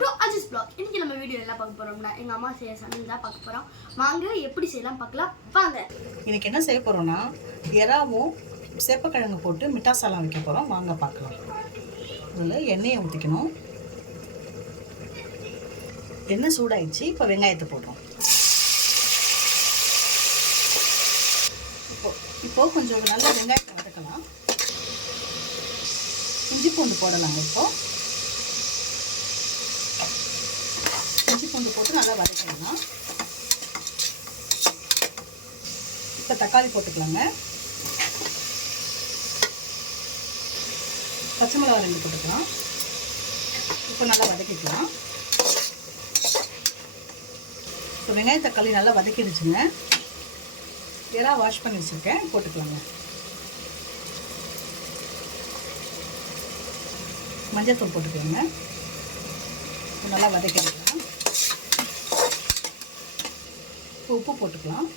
To Aziz block. இன்னைக்கு நம்ம video எல்லாம் பார்க்க போறோம்னா எங்க அம்மா செய்ய சமையல் தான் பார்க்க போறோம். வாங்க எப்படி செய்யலாம் பார்க்கலாம் வாங்க. இன்னைக்கு என்ன செய்ய போறோம்னா எறாவும் சேப்பக்கிழங்கு போட்டு மிட்டாசாலாம் வைக்க போறோம். வாங்க பார்க்கலாம். இதில் எண்ணெயை ஊற்றிக்கணும். எண்ணெய் சூடாயிடுச்சு. இப்போ வெங்காயத்தை போடுறோம். இப்போ கொஞ்சம் நல்லா வெங்காயத்தை வதக்கலாம். இஞ்சி பூண்டு போடலாங்க. இப்போ இஞ்சி பூண்டு போட்டு நல்லா வதக்கலாம். இப்போ தக்காளி போட்டுக்கலாங்க. பச்சை மிளகாய் 2 போட்டுக்கலாம். இப்போ நல்லா வதக்கிக்கலாம். இப்போ வெங்காய தக்காளி நல்லா வதக்கிடுச்சுங்க. எறா வாஷ் பண்ணி வச்சுருக்கேன், போட்டுக்கலாங்க. மஞ்சள்தூள் போட்டுக்கலாங்க. நல்லா வதக்கிக்கலாம். இப்போ உப்பு போட்டுக்கலாம்.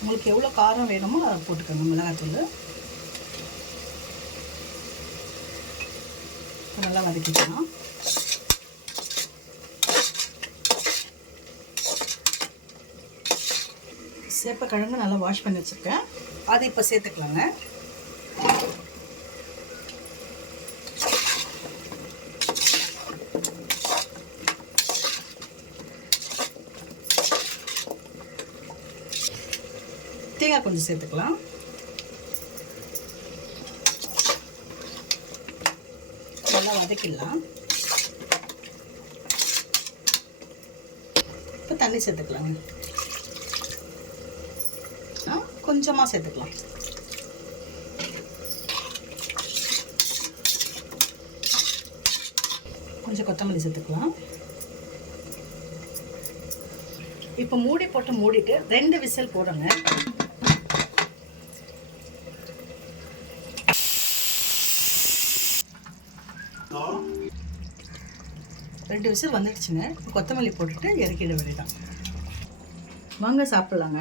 உங்களுக்கு எவ்வளோ காரம் வேணுமோ அதை போட்டுக்கோங்க. மிளகாத்தூள் நல்லா வதக்கிக்கலாம். சேப்பக்கிழங்கு நல்லா வாஷ் பண்ணி வச்சுருக்கேன், அதை இப்போ சேர்த்துக்கலாங்க. தேங்காய் கொஞ்சம் சேர்த்துக்கலாம். நல்லா வதக்கிடலாம். இப்போ தண்ணி சேர்த்துக்கலாங்க. கொஞ்சமாக சேர்த்துக்கலாம். கொஞ்சம் கொத்தமல்லி சேர்த்துக்கலாம். இப்போ மூடி போட்டு மூடிட்டு 2 விசில் போடுங்க. ரெண்டு விசில் வந்துடுச்சுங்க. கொத்தமல்லி போட்டுட்டு இறக்கிட வேண்டியதான். வாங்க சாப்பிட்லாங்க.